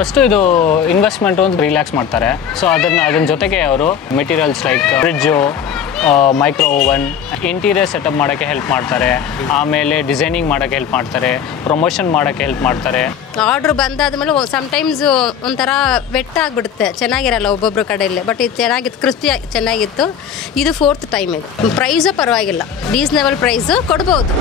First ಇದು investment ಒಂದು relax ಮಾಡ್ತಾರೆ. ಸೊ ಅದನ್ನ ಜೊತೆಗೆ ಅವರು materials like fridge, micro oven, interior setup ಮಾಡೋಕ್ಕೆ ಹೆಲ್ಪ್ ಮಾಡ್ತಾರೆ. ಆಮೇಲೆ ಡಿಸೈನಿಂಗ್ ಮಾಡೋಕ್ಕೆ ಹೆಲ್ಪ್ ಮಾಡ್ತಾರೆ, ಪ್ರಮೋಷನ್ ಮಾಡೋಕ್ಕೆ ಹೆಲ್ಪ್ ಮಾಡ್ತಾರೆ. ಆರ್ಡ್ರ್ ಬಂದಾದ್ಮೇಲೆ ಸಮ್ಟೈಮ್ಸ್ ಒಂಥರ ವೆಟ್ ಆಗಿಬಿಡುತ್ತೆ, ಚೆನ್ನಾಗಿರಲ್ಲ ಒಬ್ಬೊಬ್ಬರ ಕಡೆಯಲ್ಲಿ. ಬಟ್ ಇದು ಚೆನ್ನಾಗಿತ್ತು, ಕ್ರಿಸ್ಪಿ ಚೆನ್ನಾಗಿತ್ತು. ಇದು 4th ಟೈಮ್. ಇದು ಪ್ರೈಸು ಪರವಾಗಿಲ್ಲ, ರೀಸನೇಬಲ್ ಪ್ರೈಸು ಕೊಡ್ಬೋದು.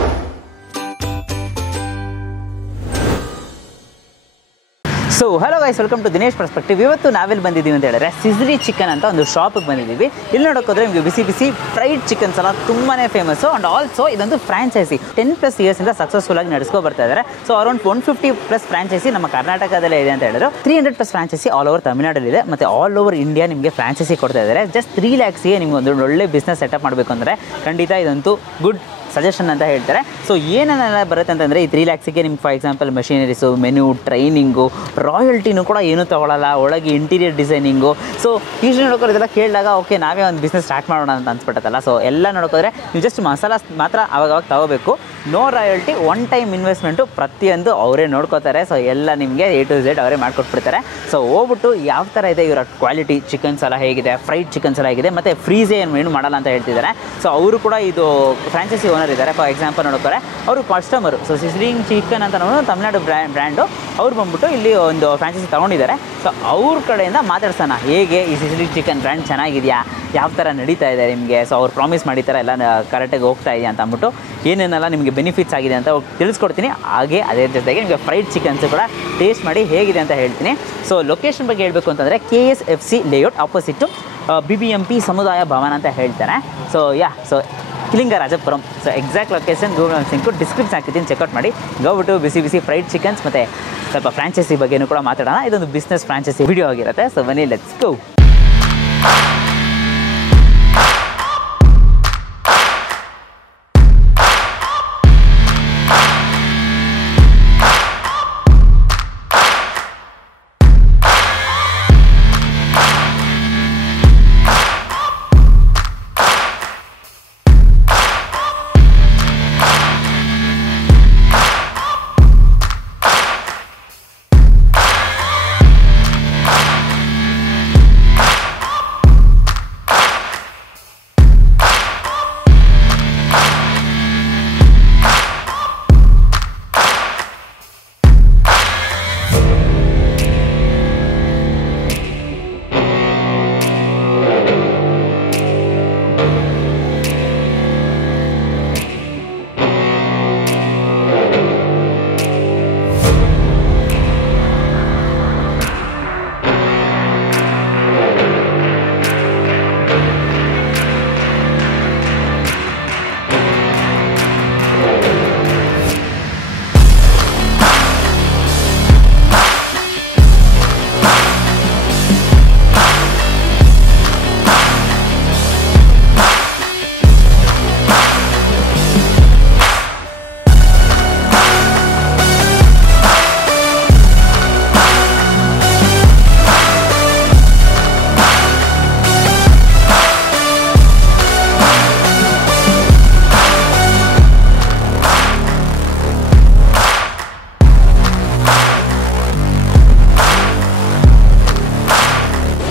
So hello guys, welcome to Dinesh perspective. ಇವತ್ತು ನಾವೆಲ್ಲಿ ಬಂದಿದ್ದೀವಿ ಅಂತ ಹೇಳಿದ್ರೆ ಸಿಜ್ರಿ ಚಿಕನ್ ಅಂತ ಒಂದು ಶಾಪಿಗೆ ಬಂದಿದ್ದೀವಿ. ಇಲ್ಲಿ ನೋಡೋಕ್ಕೋದ್ರೆ ನಿಮಗೆ ಬಿಸಿ ಬಿಸಿ ಫ್ರೈಡ್ ಚಿಕನ್ಸ್ ಎಲ್ಲ ತುಂಬಾ ಫೇಮಸ್ಸು. ಆ್ಯಂಡ್ ಆಲ್ಸೋ ಇದೊಂದು ಫ್ರಾಂಚೈಸಿ 10+ ಇಯರ್ಸಿಂದ ಸಕ್ಸಸ್ಫುಲ್ ಆಗಿ ನಡೆಸ್ಕೊ ಬರ್ತಾ ಇದ್ದಾರೆ. ಸೊ ಅರೌಂಡ್ 150+ ಫ್ರಾಂಚೈಸಿ ನಮ್ಮ ಕರ್ನಾಟಕದಲ್ಲೇ ಇದೆ ಅಂತ ಹೇಳಿದ್ರು. 300+ ಫ್ರಾಂಚೈಸಿ ಆಲ್ ಓವರ್ ತಮಿಳ್ನಾಡಲ್ಲಿದೆ, ಮತ್ತು ಆಲ್ ಓವರ್ ಇಂಡಿಯಾ ನಿಮಗೆ ಫ್ರಾಂಚೈಸಿ ಕೊಡ್ತಾ ಇದ್ದಾರೆ. ಜಸ್ಟ್ 3 lakhsಗೆ ನಿಮ್ಗೆ ಒಂದು ಒಳ್ಳೆ ಬಿಸ್ನೆಸ್ ಸೆಟಪ್ ಮಾಡಬೇಕು ಅಂದರೆ ಖಂಡಿತ ಇದಂತೂ ಗುಡ್ ಸಜೆಷನ್ ಅಂತ ಹೇಳ್ತಾರೆ. ಸೊ ಏನೇನೆಲ್ಲ ಬರುತ್ತೆ ಅಂತಂದರೆ ಈ 3 lakhsಗೆ ನಿಮ್ಗೆ for example machineries, menu, training, ರಾಯಲ್ಟಿನೂ ಕೂಡ ಏನೂ ತೊಗೊಳ್ಳಲ್ಲ, ಒಳಗೆ ಇಂಟೀರಿಯರ್ ಡಿಸೈನಿಂಗು. ಸೊ ಇಷ್ಟು ನೋಡೋಕೆ ಇದೆಲ್ಲ ಕೇಳಿದಾಗ ಓಕೆ ನಾವೇ ಒಂದು ಬಿಸ್ನೆಸ್ ಸ್ಟಾರ್ಟ್ ಮಾಡೋಣ ಅಂತ ಅನ್ಸ್ಬಿಟ್ಟಲ್ಲ. ಸೊ ಎಲ್ಲ ನೋಡೋಕೋದ್ರೆ ನೀವು ಜಸ್ಟ್ ಮಸಾಲ ಮಾತ್ರ ಅವಾಗವಾಗ ತಗೋಬೇಕು, ನೋ ರಾಯಲ್ಟಿ, 1 ಟೈಮ್ ಇನ್ವೆಸ್ಟ್ಮೆಂಟು, ಪ್ರತಿಯೊಂದು ಅವರೇ ನೋಡ್ಕೋತಾರೆ. ಸೊ ಎಲ್ಲ ನಿಮಗೆ A to Z ಅವರೇ ಮಾಡಿಕೊಟ್ಬಿಡ್ತಾರೆ. ಸೊ ಹೋಗ್ಬಿಟ್ಟು ಯಾವ ಥರ ಇದೆ ಇವರ ಕ್ವಾಲಿಟಿ, ಚಿಕನ್ಸ್ ಎಲ್ಲ ಹೇಗಿದೆ, ಫ್ರೈಡ್ ಚಿಕನ್ಸ್ ಎಲ್ಲ ಹೇಗಿದೆ, ಮತ್ತು ಫ್ರೀಸೇ ಏನು ಮಾಡಲ್ಲ ಅಂತ ಹೇಳ್ತಿದ್ದಾರೆ. ಸೊ ಅವರು ಕೂಡ ಇದು ಫ್ರಾಂಚೈಸಿ ಓನರ್ ಇದ್ದಾರೆ. ಫಾರ್ ಎಕ್ಸಾಂಪಲ್ ನೋಡ್ತಾರೆ ಅವರು ಕಸ್ಟಮರು. ಸೊ ಸಿಜ್ರಿ ಚಿಕನ್ ಅಂತ ತಮಿಳ್ನಾಡು ಬ್ರ್ಯಾಂಡು ಅವ್ರು ಬಂದ್ಬಿಟ್ಟು ಇಲ್ಲಿ ಒಂದು ಫ್ರಾಂಚೈಸಿ ತೊಗೊಂಡಿದ್ದಾರೆ. ಸೊ ಅವ್ರ ಕಡೆಯಿಂದ ಮಾತಾಡ್ಸೋಣ, ಹೇಗೆ ಈ ಸಿಜ್ರಿ ಚಿಕನ್ ಬ್ರ್ಯಾಂಡ್ ಚೆನ್ನಾಗಿದೆಯಾ, ಯಾವ ಥರ ನಡೀತಾ ಇದೆ ನಿಮಗೆ, ಸೊ ಅವ್ರು ಪ್ರಾಮಿಸ್ ಮಾಡಿದ್ದಾರೆ ಎಲ್ಲ ಕರೆಕ್ಟಾಗಿ ಹೋಗ್ತಾ ಇದೆಯಾ ಅಂತ ಅಂದ್ಬಿಟ್ಟು ಏನೇನೆಲ್ಲ ನಿಮಗೆ ಬೆನಿಫಿಟ್ಸ್ ಆಗಿದೆ ಅಂತ ತಿಳಿಸ್ಕೊಡ್ತೀನಿ. ಹಾಗೆ ಅದೇ ಜೊತೆಗೆ ನಿಮಗೆ ಫ್ರೈಡ್ ಚಿಕನ್ಸು ಕೂಡ ಟೇಸ್ಟ್ ಮಾಡಿ ಹೇಗಿದೆ ಅಂತ ಹೇಳ್ತೀನಿ. ಸೊ ಲೊಕೇಶನ್ ಬಗ್ಗೆ ಹೇಳಬೇಕು ಅಂತಂದರೆ KSFC ಲೇಔಟ್ ಆಪೋಸಿಟ್ಟು BBMP ಸಮುದಾಯ ಭವನ ಅಂತ ಹೇಳ್ತಾರೆ. ಸೊ ಕಿಲಿಂಗರಾಜಪುರಂ. So exact location Google maps link description ಹಾಕಿದ್ದೀನಿ, ಚೆಕ್ಔಟ್ ಮಾಡಿ. ಹೋಗ್ಬಿಟ್ಟು ಬಿಸಿ ಬಿಸಿ ಫ್ರೈಡ್ ಚಿಕನ್ಸ್ ಮತ್ತು ಸ್ವಲ್ಪ ಫ್ರಾಂಚೈಸಿ ಬಗ್ಗೆಯೂ ಕೂಡ ಮಾತಾಡೋಣ. ಇದೊಂದು ಬಿಸ್ನೆಸ್ ಫ್ರಾಂಚೈಸಿ ವಿಡಿಯೋ ಆಗಿರುತ್ತೆ. ಸೊ ಬನ್ನಿ, let's go.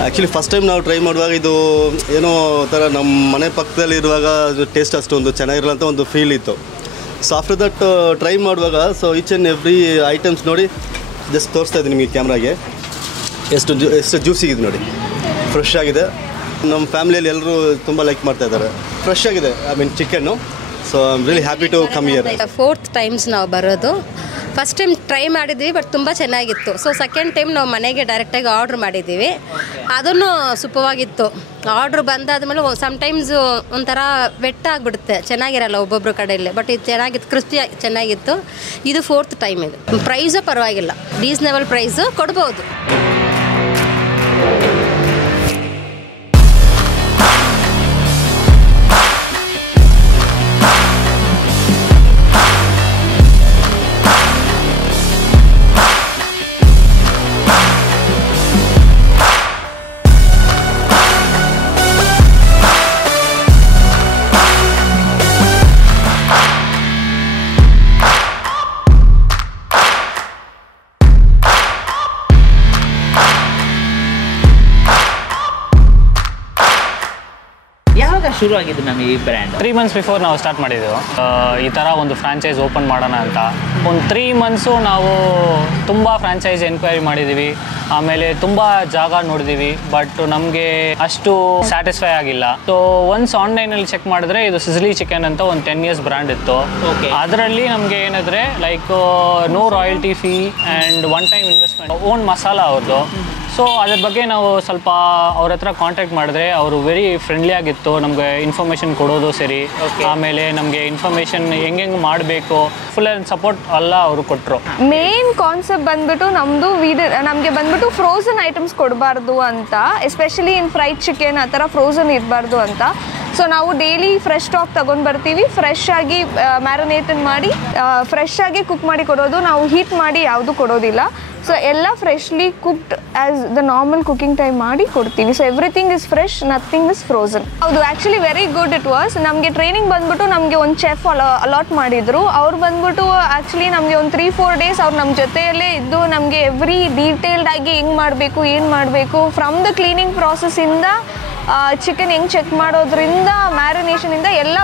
Actually first time ನಾವು ಟ್ರೈ ಮಾಡುವಾಗ ಇದು ಏನೋ ಥರ ನಮ್ಮ ಮನೆ ಪಕ್ಕದಲ್ಲಿರುವಾಗ ಟೇಸ್ಟ್ ಅಷ್ಟೊಂದು ಚೆನ್ನಾಗಿರಲ್ಲ ಅಂತ ಒಂದು ಫೀಲ್ ಇತ್ತು. ಸೊ ಆಫ್ಟರ್ ದಟ್ ಟ್ರೈ ಮಾಡುವಾಗ so each and every items ನೋಡಿ ಜಸ್ಟ್ ತೋರಿಸ್ತಾ ಇದ್ದೀನಿ ನಿಮಗೆ ಕ್ಯಾಮ್ರಾಗೆ. ಎಷ್ಟು ಜ್ಯೂಸಿಗಿದೆ ನೋಡಿ, ಫ್ರೆಶ್ ಆಗಿದೆ. ನಮ್ಮ ಫ್ಯಾಮಿಲಿಯಲ್ಲಿ ಎಲ್ಲರೂ ತುಂಬ ಲೈಕ್ ಮಾಡ್ತಾ ಇದ್ದಾರೆ. ಫ್ರೆಶ್ ಆಗಿದೆ, I mean chicken. So I am really happy to come here. 4th times ನಾವು ಬರೋದು. ಫಸ್ಟ್ ಟೈಮ್ ಟ್ರೈ ಮಾಡಿದ್ವಿ, ಬಟ್ ತುಂಬ ಚೆನ್ನಾಗಿತ್ತು. ಸೊ ಸೆಕೆಂಡ್ ಟೈಮ್ ನಾವು ಮನೆಗೆ ಡೈರೆಕ್ಟಾಗಿ ಆರ್ಡ್ರ್ ಮಾಡಿದ್ದೀವಿ, ಅದನ್ನು ಸೂಪರ್ವಾಗಿತ್ತು. ಆರ್ಡ್ರ್ ಬಂದಾದ್ಮೇಲೆ ಸಮ್ಟೈಮ್ಸ್ ಒಂಥರ ವೆಟ್ ಆಗಿಬಿಡುತ್ತೆ, ಚೆನ್ನಾಗಿರಲ್ಲ ಒಬ್ಬೊಬ್ಬರ ಕಡೆಯಲ್ಲಿ. ಬಟ್ ಇದು ಚೆನ್ನಾಗಿತ್ತು, ಕ್ರಿಸ್ಪಿ ಚೆನ್ನಾಗಿತ್ತು. ಇದು 4th ಟೈಮ್. ಇದು ಪ್ರೈಸು ಪರವಾಗಿಲ್ಲ, ರೀಸನೇಬಲ್ ಪ್ರೈಸು ಕೊಡ್ಬೋದು. ಶುರು ಆಗಿದ್ದು ಮ್ಯಾಮ್ ಈ ಬ್ರ್ಯಾಂಡ್? 3 months ಬಿಫೋರ್ ನಾವು ಸ್ಟಾರ್ಟ್ ಮಾಡಿದ್ದೆವು ಈ ಥರ ಒಂದು ಫ್ರಾಂಚೈಸ್ ಓಪನ್ ಮಾಡೋಣ ಅಂತ. ಒಂದು 3 months ನಾವು ತುಂಬ ಫ್ರಾಂಚೈಸ್ ಎನ್ಕ್ವೈರಿ ಮಾಡಿದ್ದೀವಿ, ಆಮೇಲೆ ತುಂಬ ಜಾಗ ನೋಡಿದ್ದೀವಿ, ಬಟ್ ನಮಗೆ ಅಷ್ಟು ಸ್ಯಾಟಿಸ್ಫೈ ಆಗಿಲ್ಲ. ಸೊ ಒನ್ಸ್ ಆನ್ಲೈನಲ್ಲಿ ಚೆಕ್ ಮಾಡಿದ್ರೆ ಇದು ಸಿಸ್ಲಿ ಚಿಕನ್ ಅಂತ ಒಂದು 10 years ಬ್ರ್ಯಾಂಡ್ ಇತ್ತು. ಅದರಲ್ಲಿ ನಮಗೆ ಏನಾದರೆ like no royalty fee and one time investment, own masala ಅವ್ರದ್ದು. ಸೊ ಅದ್ರ ಬಗ್ಗೆ ನಾವು ಸ್ವಲ್ಪ ಅವ್ರ ಹತ್ರ ಕಾಂಟ್ಯಾಕ್ಟ್ ಮಾಡಿದ್ರೆ ಅವರು ವೆರಿ ಫ್ರೆಂಡ್ಲಿ ಆಗಿತ್ತು, ನಮಗೆ ಇನ್ಫಾರ್ಮೇಷನ್ ಕೊಡೋದು ಸರಿ, ಆಮೇಲೆ ನಮಗೆ ಇನ್ಫಾರ್ಮೇಷನ್ ಹೆಂಗೆ ಮಾಡಬೇಕು ಫುಲ್ ಆ್ಯಂಡ್ ಸಪೋರ್ಟ್ ಎಲ್ಲ ಅವರು ಕೊಟ್ಟರು. ಮೇನ್ ಕಾನ್ಸೆಪ್ಟ್ ಬಂದ್ಬಿಟ್ಟು ನಮಗೆ ಬಂದ್ಬಿಟ್ಟು ಫ್ರೋಝನ್ ಐಟಮ್ಸ್ ಕೊಡಬಾರ್ದು ಅಂತ, ಎಸ್ಪೆಷಲಿ ಇನ್ ಫ್ರೈಡ್ ಚಿಕನ್ ಆ ಥರ ಫ್ರೋಝನ್ ಇರಬಾರ್ದು ಅಂತ. ಸೊ ನಾವು ಡೈಲಿ ಫ್ರೆಶ್ ಸ್ಟಾಕ್ ತೊಗೊಂಡು ಬರ್ತೀವಿ, ಫ್ರೆಶ್ ಆಗಿ ಮ್ಯಾರಿನೇಟನ್ ಮಾಡಿ ಫ್ರೆಶ್ ಆಗಿ ಕುಕ್ ಮಾಡಿ ಕೊಡೋದು, ನಾವು ಹೀಟ್ ಮಾಡಿ ಯಾವುದು ಕೊಡೋದಿಲ್ಲ. ಸೊ ಎಲ್ಲ freshly cooked as the normal cooking time ಮಾಡಿ ಕೊಡ್ತೀವಿ. So everything is fresh, nothing is frozen. ಹೌದು, actually very good it was. ನಮಗೆ ಟ್ರೈನಿಂಗ್ ಬಂದ್ಬಿಟ್ಟು ನಮಗೆ ಒಂದು ಚೆಫ್ ಅಲಾಟ್ ಮಾಡಿದರು. ಅವ್ರು ಬಂದ್ಬಿಟ್ಟು ಆ್ಯಕ್ಚುಲಿ ನಮಗೆ ಒಂದು 3-4 days ಅವ್ರು ನಮ್ಮ ಜೊತೆಯಲ್ಲೇ ಇದ್ದು ನಮಗೆ ಎವ್ರಿ ಡೀಟೇಲ್ಡಾಗಿ ಹೆಂಗೆ ಮಾಡಬೇಕು, ಏನು ಮಾಡಬೇಕು, ಫ್ರಮ್ ದ ಕ್ಲೀನಿಂಗ್ ಪ್ರಾಸೆಸ್ಸಿಂದ ಚಿಕನ್ ಹೆಂಗೆ ಚೆಕ್ ಮಾಡೋದ್ರಿಂದ ಮ್ಯಾರಿನೇಷನಿಂದ ಎಲ್ಲ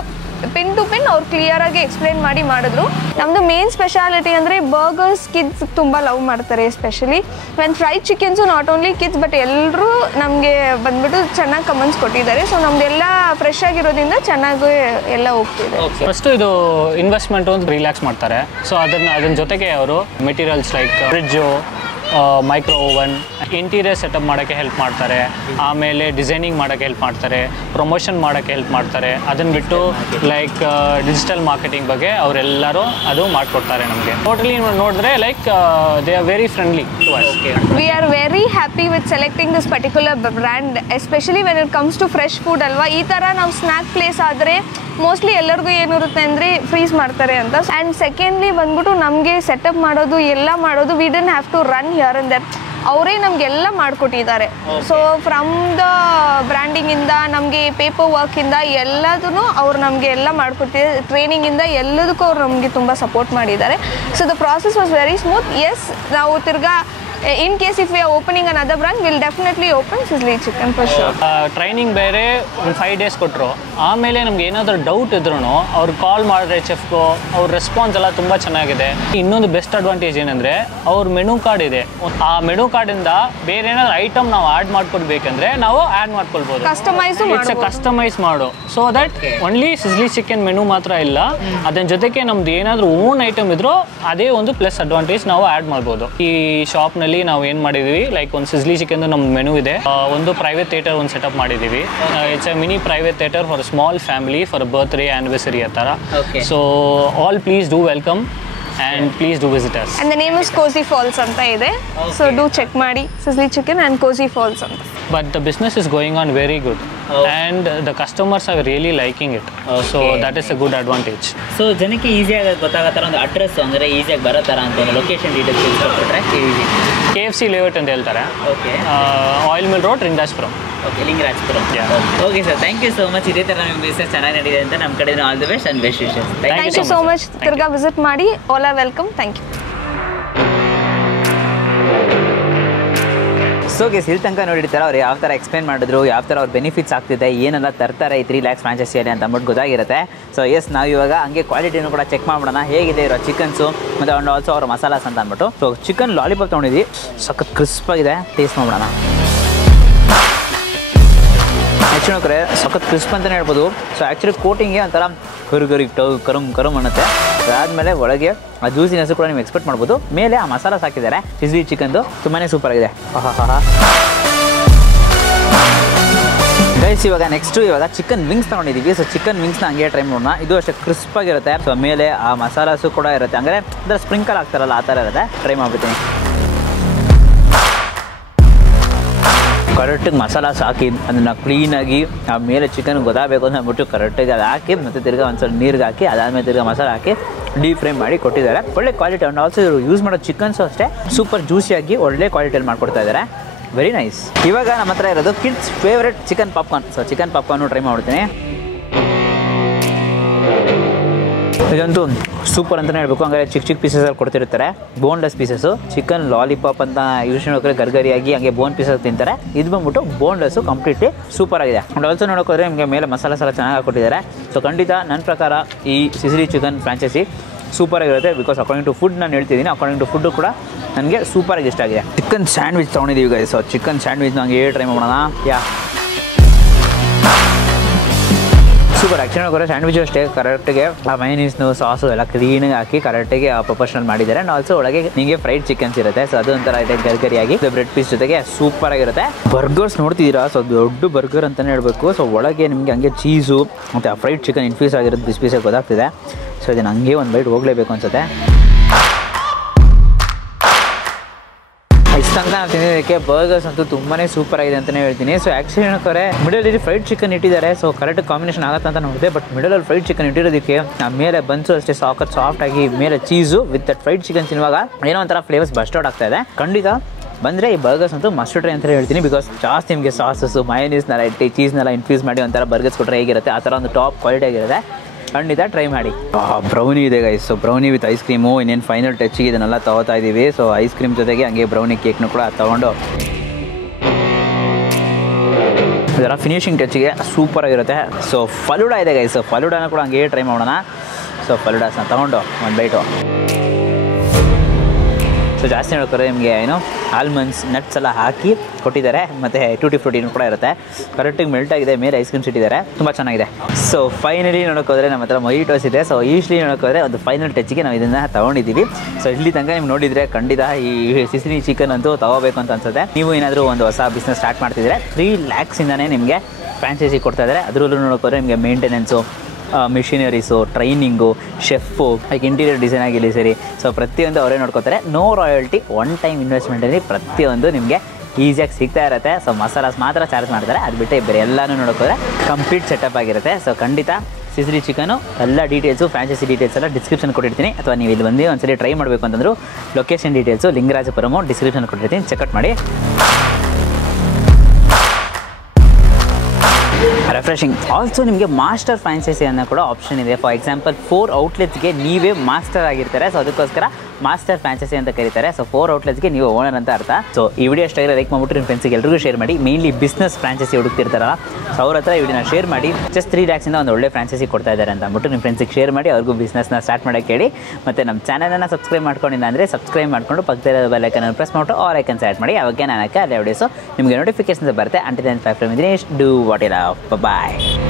ಪಿನ್ ಟು ಪಿನ್ ಅವ್ರು ಕ್ಲಿಯರಾಗಿ ಎಕ್ಸ್ಪ್ಲೇನ್ ಮಾಡಿ ಮಾಡಿದ್ರು. ನಮ್ಮದು ಮೇನ್ ಸ್ಪೆಷಾಲಿಟಿ ಅಂದರೆ ಬರ್ಗರ್ಸ್ ಕಿಡ್ಸ್ ತುಂಬ ಲವ್ ಮಾಡ್ತಾರೆ, especially and fried chickens not only kids but ಎಲ್ಲರೂ ನಮಗೆ ಬಂದ್ಬಿಟ್ಟು ಚೆನ್ನಾಗಿ ಕಮೆಂಟ್ಸ್ ಕೊಟ್ಟಿದ್ದಾರೆ. ಸೊ ನಮ್ಮದೆಲ್ಲ ಫ್ರೆಶ್ ಆಗಿರೋದ್ರಿಂದ ಚೆನ್ನಾಗಿ ಎಲ್ಲ ಹೋಗ್ತಿದೆ. ಫಸ್ಟು ಇದು ಇನ್ವೆಸ್ಟ್ಮೆಂಟ್ ಒಂದು ರಿಲ್ಯಾಕ್ಸ್ ಮಾಡ್ತಾರೆ. ಸೊ ಅದನ್ನ ಜೊತೆಗೆ ಅವರು materials like fridge, micro oven, interior setup ಮಾಡೋಕ್ಕೆ ಹೆಲ್ಪ್ ಮಾಡ್ತಾರೆ, ಆಮೇಲೆ ಡಿಸೈನಿಂಗ್ ಮಾಡೋಕ್ಕೆ ಹೆಲ್ಪ್ ಮಾಡ್ತಾರೆ, ಪ್ರಮೋಷನ್ ಮಾಡೋಕ್ಕೆ ಹೆಲ್ಪ್ ಮಾಡ್ತಾರೆ. ಅದನ್ನು ಬಿಟ್ಟು ಲೈಕ್ ಡಿಜಿಟಲ್ ಮಾರ್ಕೆಟಿಂಗ್ ಬಗ್ಗೆ ಅವರೆಲ್ಲರೂ ಅದು ಮಾಡಿಕೊಡ್ತಾರೆ ನಮಗೆ. ಟೋಟಲಿ ನೋಡಿದ್ರೆ like they are very friendly to us. We are very happy with selecting this particular brand, especially when it comes to fresh food ಅಲ್ವಾ. ಈ ಥರ ನಾವು ಸ್ನ್ಯಾಕ್ ಪ್ಲೇಸ್ ಆದರೆ ಮೋಸ್ಟ್ಲಿ ಎಲ್ಲರಿಗೂ ಏನಿರುತ್ತೆ ಅಂದರೆ ಫ್ರೀಸ್ ಮಾಡ್ತಾರೆ ಅಂತ. ಆ್ಯಂಡ್ ಸೆಕೆಂಡ್ಲಿ ಬಂದ್ಬಿಟ್ಟು ನಮಗೆ ಸೆಟಪ್ ಮಾಡೋದು ಎಲ್ಲ ಮಾಡೋದು we don't have to run here and that, ಅವರೇ ನಮಗೆಲ್ಲ ಮಾಡಿಕೊಟ್ಟಿದ್ದಾರೆ. ಸೊ ಫ್ರಮ್ ದ ಬ್ರ್ಯಾಂಡಿಂಗಿಂದ ನಮಗೆ ಪೇಪರ್ ವರ್ಕಿಂದ ಎಲ್ಲದೂ ಅವ್ರು ನಮಗೆ ಎಲ್ಲ ಮಾಡಿಕೊಟ್ಟಿದ್ದಾರೆ. ಟ್ರೈನಿಂಗಿಂದ ಎಲ್ಲದಕ್ಕೂ ಅವ್ರು ನಮಗೆ ತುಂಬ ಸಪೋರ್ಟ್ ಮಾಡಿದ್ದಾರೆ. So the process was very smooth. Yes, ನಾವು ತಿರ್ಗಾ in case if we are opening another brand, we'll definitely open Sizzli Chicken for sure. Training ಬೇರೆ ಒಂದು 5 days ಕೊಟ್ಟರು. ಆಮೇಲೆ ನಮ್ಗೆ ಏನಾದರೂ ಡೌಟ್ ಇದ್ರೂ ಅವ್ರು ಕಾಲ್ ಮಾಡಿದ್ರೆ ಚೆಫ್ಗೂ ಅವ್ರ ರೆಸ್ಪಾನ್ಸ್ ಎಲ್ಲ ತುಂಬ ಚೆನ್ನಾಗಿದೆ. ಇನ್ನೊಂದು ಬೆಸ್ಟ್ ಅಡ್ವಾಂಟೇಜ್ ಏನಂದರೆ ಅವ್ರ ಮೆನು ಕಾರ್ಡ್ ಇದೆ. ಆ ಮೆನು ಕಾರ್ಡಿಂದ ಬೇರೆ ಏನಾದ್ರು ಐಟಮ್ ನಾವು ಆ್ಯಡ್ ಮಾಡ್ಕೊಡ್ಬೇಕಂದ್ರೆ ನಾವು ಆ್ಯಡ್ ಮಾಡ್ಕೊಳ್ಬೋದು, ಕಸ್ಟಮೈಸ್ ಮಾಡು. So that only Sicily chicken menu ಮಾತ್ರ ಇಲ್ಲ, ಅದರ ಜೊತೆಗೆ ನಮ್ದು ಏನಾದರೂ ಓನ್ ಐಟಮ್ ಇದ್ರೂ ಅದೇ ಒಂದು ಪ್ಲಸ್ ಅಡ್ವಾಂಟೇಜ್ ನಾವು ಆ್ಯಡ್ ಮಾಡ್ಬೋದು. ಈ ಶಾಪ್ನಲ್ಲಿ ನಾವು ಏನು ಮಾಡಿದ್ದೀವಿ, ಲೈಕ್ ಒಂದು ಸಿಸ್ಲಿ ಚಿಕನ್ ನಮ್ಮ ಮೆನು ಇದೆ, ಒಂದು ಪ್ರೈವೇಟ್ ಥಿಯೇಟರ್ ಒಂದು ಸೆಟಪ್ ಮಾಡಿದ್ದೀವಿ. It's a mini private theatre for small family for birthday anniversary ಆ ಥರ. So all please do welcome and please do visit us. And the name is Cozy Falls anta ide. So do check ಮಾಡಿ Sizzli Chicken and Cozy Falls anta. But the business is going on very good and the customers are really liking it. So that is a good advantage. So ಜನಕ್ಕೆ ಈಸಿಯಾಗಿ ಗೊತ್ತಾಗೋ ಥರ ಒಂದು address ಅಂದರೆ ಈಸಿಯಾಗಿ ಬರೋ ಥರ ಅಂತ ಒಂದು ಲೊಕೇಶನ್ ಡೀಟೇಲ್ಸ್ ತಿಳಿಸ್ಕೊಟ್ರೆ KFC ಲೇಔಟ್ ಅಂತ ಹೇಳ್ತಾರೆ. Okay, oil mill road, Lingarajapuram. Okay, Lingarajapuram. Okay sir, thank you so much. ಇದೇ ಥರ ನಿಮ್ಮ ಬಿಸ್ನೆಸ್ ಚೆನ್ನಾಗಿ ನಡೀದೆ ಅಂತ ನಮ್ಮ ಕಡೆ all the best and best wishes. Thank you so much. ತಿರ್ಗಾ ವಿಸಿಟ್ ಮಾಡಿ, all are welcome. Thank you. So guess, ಇಲ್ಲಿ ತನಕ ನೋಡಿರ್ತಾರೆ ಅವ್ರು ಯಾವ ಥರ ಎಕ್ಸ್ಪ್ಲೇನ್ ಮಾಡಿದ್ರು, ಯಾವ ಥರ ಅವ್ರು ಬೆನಿಫಿಟ್ಸ್ ಆಗ್ತಿದೆ, ಏನೆಲ್ಲ ತರ್ತಾರೆ ಈ 3 lakhs ಫ್ರಾಂಚೈಸಿಯಲ್ಲಿ ಅಂತ ಅಂದ್ಬಿಟ್ಟು ಗೊತ್ತಾಗಿರುತ್ತೆ. ಸೊ ಎಸ್, ನಾವು ಇವಾಗ ಹಂಗೆ ಕ್ವಾಲಿಟಿನೂ ಕೂಡ ಚೆಕ್ ಮಾಡೋಣ ಹೇಗಿದೆ ಇರೋ ಚಿಕನ್ಸು ಮತ್ತು ಆ್ಯಂಡ್ ಆಲ್ಸೋ ಅವ್ರ ಮಸಾಲಾಸ್ ಅಂತ ಅಂದ್ಬಿಟ್ಟು. ಸೊ ಚಿಕನ್ ಲಾಲಿಪಾಪ್ ತೊಗೊಂಡಿದ್ವಿ, ಸಖತ್ ಕ್ರಿಸ್ಪಾಗಿದೆ, ಟೇಸ್ಟ್ ಮಾಡೋಣ. ಆ್ಯಕ್ಚುಲಿ ನೋಡ್ರೆ ಸಖತ್ ಕ್ರಿಸ್ಪ್ ಅಂತಲೇ ಹೇಳ್ಬೋದು. ಸೊ ಆ್ಯಕ್ಚುಲಿ ಕೋಟಿಂಗ್ಗೆ ಒಂಥರ ಕರುಮ್ ಅನ್ನುತ್ತೆ. ಅದಾದಮೇಲೆ ಒಳಗೆ ಆ ಜ್ಯೂಸಿನೆಸ್ ಕೂಡ ನೀವು ಎಕ್ಸ್ಪೆಕ್ಟ್ ಮಾಡ್ಬೋದು. ಮೇಲೆ ಆ ಮಸಾಲ ಹಾಕಿದ್ದಾರೆ ಸಿಸ್ಲಿ ಚಿಕನ್ದು, ತುಂಬಾ ಸೂಪರ್ ಆಗಿದೆ. ಗೈಸ್, ಇವಾಗ ಚಿಕನ್ ವಿಂಗ್ಸ್ ತೊಗೊಂಡಿದ್ದೀವಿ. ಸೊ ಚಿಕನ್ ವಿಂಗ್ಸ್ನ ಹಂಗೆ ಟ್ರೈ ಮಾಡೋಣ. ಇದು ಅಷ್ಟೇ ಕ್ರಿಸ್ಪ್ ಆಗಿರುತ್ತೆ. ಸೊ ಮೇಲೆ ಆ ಮಸಾಲಾಸು ಕೂಡ ಇರುತ್ತೆ, ಅಂದರೆ ಅದರ ಸ್ಪ್ರಿಂಕಲ್ ಆಗ್ತಾರಲ್ಲ ಆ ಥರ ಇರುತ್ತೆ. ಟ್ರೈ ಮಾಡ್ಬಿಡ್ತೀನಿ. ಕರೆಕ್ಟಾಗಿ ಮಸಾಲಾಸ್ ಹಾಕಿ ಅದನ್ನು ಕ್ಲೀನಾಗಿ ಆ ಮೇಲೆ ಚಿಕನ್ ಗೊತ್ತಾಗಬೇಕು ಅಂತ ಅಂದ್ಬಿಟ್ಟು ಕರೆಕ್ಟಾಗಿ ಅದು ಹಾಕಿ ಮತ್ತು ತಿರ್ಗಿ ಒಂದು ಸ್ವಲ್ಪ ನೀರಿಗೆ ಹಾಕಿ ಅದಾದಮೇಲೆ ತಿರ್ಗಿ ಮಸಾಲ ಹಾಕಿ ಡೀಪ್ ಫ್ರೈ ಮಾಡಿ ಕೊಟ್ಟಿದ್ದಾರೆ. ಒಳ್ಳೆ ಕ್ವಾಲಿಟಿ. ಆ್ಯಂಡ್ ಆಲ್ಸೋ ಇವರು ಯೂಸ್ ಮಾಡೋ ಚಿಕನ್ಸು ಅಷ್ಟೇ ಸೂಪರ್ ಜ್ಯೂಸಿಯಾಗಿ ಒಳ್ಳೆ ಕ್ವಾಲಿಟಿಯಲ್ಲಿ ಮಾಡಿಕೊಡ್ತಾ ಇದ್ದಾರೆ. Very nice. ಇವಾಗ ನಮ್ಮ ಹತ್ರ ಇರೋದು kids favourite chicken popcorn. So chicken ಪಾಪ್ಕಾರ್ನು try ಮಾಡ್ತೀನಿ. ಇದಂತೂ ಸೂಪರ್ ಅಂತಲೇ ಹೇಳ್ಬೇಕು. ಹಂಗಾರೆ ಚಿಕ್ಕ ಚಿಕ್ಕ ಪೀಸಸಲ್ಲಿ ಕೊಡ್ತಿರ್ತಾರೆ, ಬೋನ್ಲೆಸ್ ಪೀಸಸ್ಸು. ಚಿಕನ್ ಲಾಲಿಪಾಪ್ ಅಂತ ಯೂಸ್ ನೋಡಿದ್ರೆ ಗರ್ಗರಿಯಾಗಿ ಹಂಗೆ ಬೋನ್ ಪೀಸಸ್ ತಿಂತಾರೆ. ಇದು ಬಂದ್ಬಿಟ್ಟು ಬೋನ್ಲೆಸ್ಸು, ಕಂಪ್ಲೀಟ್ಲಿ ಸೂಪರ್ ಆಗಿದೆ. ಆ್ಯಂಡ್ ಆಲ್ಸೋ ನೋಡೋಕೋದ್ರೆ ನಿಮಗೆ ಮೇಲೆ ಮಸಾಲ ಚೆನ್ನಾಗಿ ಹಾಕ್ಕೊಟ್ಟಿದ್ದಾರೆ. ಸೊ ಖಂಡಿತ ನನ್ನ ಪ್ರಕಾರ ಈ ಸಿಸಿಲಿ ಚಿಕನ್ ಫ್ರಾಂಚೈಸಿ ಸೂಪರಾಗಿರುತ್ತೆ. ಬಿಕಾಸ್ ಅಕಾರ್ಡಿಂಗ್ ಟು ಫುಡ್ ನಾನು ಹೇಳ್ತಿದ್ದೀನಿ, ಅಕಾರ್ಡಿಂಗ್ ಟು ಫುಡ್ಡು ಕೂಡ ನನಗೆ ಸೂಪರಾಗಿ ಇಷ್ಟ ಆಗಿದೆ. ಚಿಕನ್ ಸ್ಯಾಂಡ್ವಿಚ್ ತೊಗೊಂಡಿದ್ದೀವಿ ಗೈಸ್. ಸೊ ಚಿಕನ್ ಸ್ಯಾಂಡ್ವಿಚ್ ನಂಗೆ ಟ್ರೈ ಮಾಡೋಣ. ಸೂಪರ್. ಆ್ಯಕ್ಚುಲಿ ನೋಡಿದ್ರೆ ಸ್ಯಾಂಡ್ವಿಚ್ ಅಷ್ಟೇ ಕರೆಕ್ಟಿಗೆ ಆ ಮೈನೀಸ್ನು ಸಾಸು ಎಲ್ಲ ಕ್ಲೀನಾಗಿ ಹಾಕಿ ಕರೆಕ್ಟಿಗೆ ಪ್ರೊಫೆಷನಲ್ ಮಾಡಿದ್ದಾರೆ. ಆ್ಯಂಡ್ ಆಲ್ಸೋ ಒಳಗೆ ನಿಮಗೆ ಫ್ರೈಡ್ ಚಿಕನ್ಸ್ ಇರುತ್ತೆ. ಸೊ ಅದು ಒಂಥರ ಗರಿಗರಿಯಾಗಿ ಬ್ರೆಡ್ ಪೀಸ್ ಜೊತೆಗೆ ಸೂಪರ್ ಆಗಿರುತ್ತೆ. ಬರ್ಗರ್ಸ್ ನೋಡ್ತಿದ್ದೀರಾ, ಸೊ ದೊಡ್ಡ ಬರ್ಗರ್ ಅಂತಲೇ ಹೇಳಬೇಕು. ಸೊ ಒಳಗೆ ನಿಮಗೆ ಹಂಗೆ ಚೀಸು ಮತ್ತು ಆ ಫ್ರೈಡ್ ಚಿಕನ್ ಇನ್ಫ್ಯೂಸ್ ಆಗಿರೋದು ಬಿಸಿ ಬಿಸಿಯಾಗಿ ಗೊತ್ತಾಗ್ತಿದೆ. ಸೊ ಇದನ್ನು ಹಂಗೆ ಒಂದು ಬೈಟ್ ಹೋಗಲೇಬೇಕು ಅನ್ಸುತ್ತೆ. ಇಷ್ಟಂತ ನಾನು ತಿನ್ನೋದಕ್ಕೆ ಬರ್ಗರ್ಸ್ ಅಂತೂ ತುಂಬಾ ಸೂಪರ್ ಆಗಿದೆ ಅಂತಲೇ ಹೇಳ್ತೀನಿ. ಸೊ ಆ್ಯಕ್ಚುಲಿ ಏನಕ್ಕೆ ಮಿಡಲಲ್ಲಿ ಫ್ರೈಡ್ ಚಿಕನ್ ಇಟ್ಟಿದ್ದಾರೆ. ಸೊ ಕರೆಕ್ಟ್ ಕಾಂಬಿನೇಷನ್ ಆಗುತ್ತೆ ಅಂತ ನೋಡಿದೆ. ಬಟ್ ಮಿಡಲಲ್ಲಿ ಫ್ರೈಡ್ ಚಿಕನ್ ಇಟ್ಟಿರೋದಕ್ಕೆ ಮೇಲೆ ಬನ್ಸು ಅಷ್ಟೇ ಸಾಫ್ಟ್ ಆಗಿ ಮೇಲೆ cheese with that fried chicken ತಿನ್ನುವಾಗ ಏನೋ ಒಂಥರ ಫ್ಲೇವರ್ಸ್ ಬಸ್ಟ್ ಔಟ್ ಆಗ್ತಾ ಇದೆ. ಖಂಡಿತ ಬಂದರೆ ಈ ಬರ್ಗರ್ಸ್ ಅಂತೂ ಮಸ್ಟ್ ಟ್ರೈ ಅಂತ ಹೇಳ್ತೀನಿ. ಬಿಕಾಸ್ ಜಾಸ್ತಿ ನಿಮಗೆ ಸಾಸಸ್ಸು ಮಯೋನೀಸ್ನೆಲ್ಲ ಇಟ್ಟು ಚೀಸ್ನೆಲ್ಲ ಇನ್ಫ್ಯೂಸ್ ಮಾಡಿ ಒಂಥರ ಬರ್ಗರ್ಸ್ ಕೊಟ್ಟರೆ ಹೇಗಿರುತ್ತೆ ಆ ಥರ ಒಂದು ಟಾಪ್ ಕ್ವಾಲಿಟಿ ಆಗಿರುತ್ತೆ. ಖಂಡಿತ ಟ್ರೈ ಮಾಡಿ. ಬ್ರೌನಿ ಇದೆ guys. So brownie with ice cream ಇನ್ನೇನು ಫೈನಲ್ ಟಚ್ಗೆ ಇದನ್ನೆಲ್ಲ ತೊಗೋತಾ ಇದ್ದೀವಿ. ಸೊ ಐಸ್ ಕ್ರೀಮ್ ಜೊತೆಗೆ ಹಂಗೆ ಬ್ರೌನಿ ಕೇಕ್ನು ಕೂಡ ತೊಗೊಂಡು ಇದರ ಫಿನಿಶಿಂಗ್ ಟಚ್ಗೆ ಸೂಪರಾಗಿರುತ್ತೆ. ಸೊ ಫಲೂಡಾ ಇದೆ ಗೈಸ್. ಸೊ ಫಲೂಡಾನ ಕೂಡ ಹಂಗೆ ಟ್ರೈ ಮಾಡೋಣ. ಸೊ ಫಲೂಡಾಸ್ನ ತೊಗೊಂಡು ಒಂದು ಬೈಟು. ಸೊ ಜಾಸ್ತಿ ನೋಡ್ತಾರೆ ನಿಮಗೆ ಏನು ಆಲ್ಮಂಡ್ಸ್ ನಟ್ಸ್ ಎಲ್ಲ ಹಾಕಿ ಕೊಟ್ಟಿದ್ದಾರೆ. ಮತ್ತು ಟೂಟಿ ಫ್ರೂಟಿನೂ ಕೂಡ ಇರುತ್ತೆ. ಕರೆಕ್ಟಿಗೆ ಮೆಲ್ಟ್ ಆಗಿದೆ, ಮೇಲೆ ಐಸ್ ಕ್ರೀಮ್ಸ್ ಇಟ್ಟಿದ್ದಾರೆ, ತುಂಬ ಚೆನ್ನಾಗಿದೆ. ಸೊ ಫೈನಲಿ ನೋಡೋಕೋದ್ರೆ ನಮ್ಮ ಹತ್ರ ಮೊಜಿಟೋಸ್ ಇದೆ. ಸೊ ಯೂಶ್ವಲಿ ನೋಡೋಕೋದ್ರೆ ಒಂದು ಫೈನಲ್ ಟಚ್ಗೆ ನಾವು ಇದನ್ನು ತೊಗೊಂಡಿದ್ದೀವಿ. ಸೊ ಇಲ್ಲಿ ತನಕ ನೀವು ನೋಡಿದರೆ ಖಂಡಿತ ಈ ಸಿಸಿಲಿ ಚಿಕನ್ ಅಂತೂ ತೊಗೋಬೇಕು ಅಂತ ಅನ್ಸುತ್ತೆ. ನೀವು ಏನಾದರೂ ಒಂದು ಹೊಸ ಬಿಸ್ನೆಸ್ ಸ್ಟಾರ್ಟ್ ಮಾಡ್ತಿದ್ರೆ 3 lakhs ನಿಮಗೆ ಫ್ರಾಂಚೈಸಿ ಕೊಡ್ತಾ ಇದ್ದಾರೆ. ಅದರಲ್ಲೂ ನೋಡೋಕೋದ್ರೆ ನಿಮಗೆ maintenance, machineries, training, chef, like interior design ಆಗಿರಲಿ ಸರಿ. ಸೊ ಪ್ರತಿಯೊಂದು ಅವರೇ ನೋಡ್ಕೋತಾರೆ. ನೋ ರಾಯಲ್ಟಿ, ಒನ್ ಟೈಮ್ ಇನ್ವೆಸ್ಟ್ಮೆಂಟಲ್ಲಿ ಪ್ರತಿಯೊಂದು ನಿಮಗೆ ಈಸಿಯಾಗಿ ಸಿಗ್ತಾ ಇರುತ್ತೆ. ಸೊ ಮಸಾಲಾಸ್ ಮಾತ್ರ ಚಾರ್ಜ್ ಮಾಡ್ತಾರೆ, ಅದು ಬಿಟ್ಟರೆ ಬೇರೆ ಎಲ್ಲನೂ ನೋಡೋಕೋದ್ರೆ ಕಂಪ್ಲೀಟ್ ಸೆಟಪ್ ಆಗಿರುತ್ತೆ. ಸೊ ಖಂಡಿತ ಸಿಸಿಲಿ ಚಿಕನು ಎಲ್ಲ ಡೀಟೇಲ್ಸು, ಫ್ರಾಂಚೈಸಿ ಡೀಟೇಲ್ಸ್ ಎಲ್ಲ ಡಿಸ್ಕ್ರಿಪ್ಷನ್ ಕೊಟ್ಟಿರ್ತೀನಿ. ಅಥವಾ ನೀವು ಇಲ್ಲಿ ಬಂದು ಒಂದ್ಸರಿ ಟ್ರೈ ಮಾಡಬೇಕು ಅಂತಂದರೂ ಲೊಕೇಶನ್ ಡೀಟೇಲ್ಸು ಲಿಂಗರಾಜಪುರಮು ಡಿಸ್ಕ್ರಿಪ್ಷನ್ ಕೊಟ್ಟಿರ್ತೀನಿ, ಚೆಕ್ಔಟ್ ಮಾಡಿ. ರೆಫ್ರೆಶಿಂಗ್. ಆಲ್ಸೋ ನಿಮಗೆ ಮಾಸ್ಟರ್ ಫ್ರಾಂಚೈಸಿ ಅನ್ನೋ ಕೂಡ ಆಪ್ಷನ್ ಇದೆ. ಫಾರ್ ಎಕ್ಸಾಂಪಲ್ 4 outletsಗೆ ನೀವೇ ಮಾಸ್ಟರ್ ಆಗಿರ್ತಾರೆ. ಸೊ ಅದಕ್ಕೋಸ್ಕರ ಮಾಸ್ಟರ್ ಫ್ರಾಂಚೈಸಿ ಅಂತ ಕರೀತಾರೆ. ಸೊ 4 outletsಗೆ ನೀವು ಓನರ್ ಅಂತ ಅರ್ಥ. ಸೊ ಈ ವಿಡಿಯೋ ಅಷ್ಟಾಗಿರೋ ಲೈಕ್ ಮಾಡಿಬಿಟ್ಟು ನಿಮ್ಮ ಫ್ರೆಂಡ್ಸಿಗೆ ಎಲ್ರಿಗೂ ಶೇರ್ ಮಾಡಿ. ಮೇನ್ಲಿ ಬಿಸ್ನೆಸ್ ಫ್ರಾಂಚೈಸಿ ಹುಡುಕ್ತಿರ್ತಾರಲ್ಲ, ಸೊ ಅವ್ರ ಹತ್ರ ಈ ವಿಡಿಯೋನ ಶೇರ್ ಮಾಡಿ. ಜಸ್ಟ್ 3 lakhs ಒಂದು ಒಳ್ಳೆ ಫ್ರಾಂಚೈಸಿ ಕೊಡ್ತಾ ಇದ್ದಾರೆ ಅಂತ ಅಂದ್ಬಿಟ್ಟು ನಿಮ್ಮ ಫ್ರೆಂಡ್ಸಿಗೆ ಶೇರ್ ಮಾಡಿ, ಅವ್ರಿಗೂ ಬಿಸ್ನೆಸ್ನ ಸ್ಟಾರ್ಟ್ ಮಾಡೋಕ್ಕೆ ಹೇಳಿ. ಮತ್ತು ನಮ್ಮ ಚಾನಲನ್ನು ಸಬ್ಸ್ಕ್ರೈಬ್ ಮಾಡ್ಕೊಂಡಿಲ್ಲ ಅಂದರೆ ಸಬ್ಸ್ಕ್ರೈಬ್ ಮಾಡಿಕೊಂಡು ಪಕ್ಕದಲ್ಲಿರೋ ಬೆಲ್ ಐಕನ್ ಪ್ರೆಸ್ ಮಾಡಿಬಿಟ್ಟು ಆಲ್ ಐಕನ್ ಸೆಲೆಕ್ಟ್ ಮಾಡಿ. ಅವಾಗ ನಾನು ಹಾಕಿ ಅದೇ ವಿಡಿಯೋಸು ನಿಮಗೆ ನೋಟಿಫಿಕೇಶನ್ಸ್ ಬರುತ್ತೆ. Until then, bye from Dinesh. Do what you love. Bye.